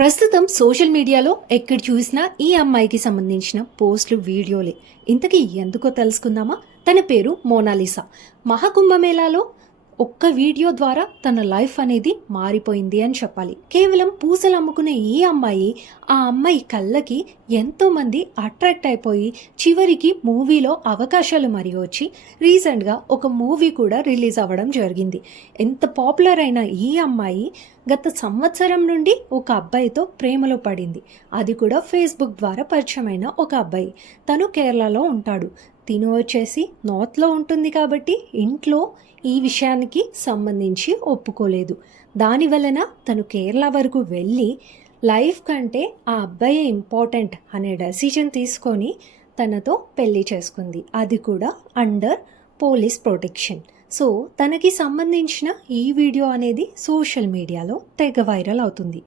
ప్రస్తుతం సోషల్ మీడియాలో ఎక్కడ చూసినా ఈ అమ్మాయికి సంబంధించిన పోస్టులు వీడియోలే. ఇంతకీ ఎందుకో తెలుసుకుందామా? తన పేరు మోనాలిసా. మహాకుంభమేళాలో ఒక్క వీడియో ద్వారా తన లైఫ్ అనేది మారిపోయింది అని చెప్పాలి. కేవలం పూసలు అమ్ముకునే ఈ అమ్మాయి, ఆ అమ్మాయి కళ్ళకి ఎంతోమంది అట్రాక్ట్ అయిపోయి చివరికి మూవీలో అవకాశాలు మరి వచ్చి రీసెంట్గా ఒక మూవీ కూడా రిలీజ్ అవ్వడం జరిగింది. ఎంత పాపులర్ అయిన ఈ అమ్మాయి గత సంవత్సరం నుండి ఒక అబ్బాయితో ప్రేమలో పడింది. అది కూడా ఫేస్బుక్ ద్వారా పరిచయమైన ఒక అబ్బాయి. తను కేరళలో ఉంటాడు. తిను వచ్చేసి నార్త్లో ఉంటుంది కాబట్టి ఇంట్లో ఈ విషయానికి సంబంధించి ఒప్పుకోలేదు. దాని వలన తను కేరళ వరకు వెళ్ళి లైఫ్ కంటే ఆ అబ్బాయే ఇంపార్టెంట్ అనే డెసిషన్ తీసుకొని తనతో పెళ్లి చేసుకుంది. అది కూడా అండర్ పోలీస్ ప్రొటెక్షన్. సో తనకి సంబంధించిన ఈ వీడియో అనేది సోషల్ మీడియాలో తెగ వైరల్ అవుతుంది.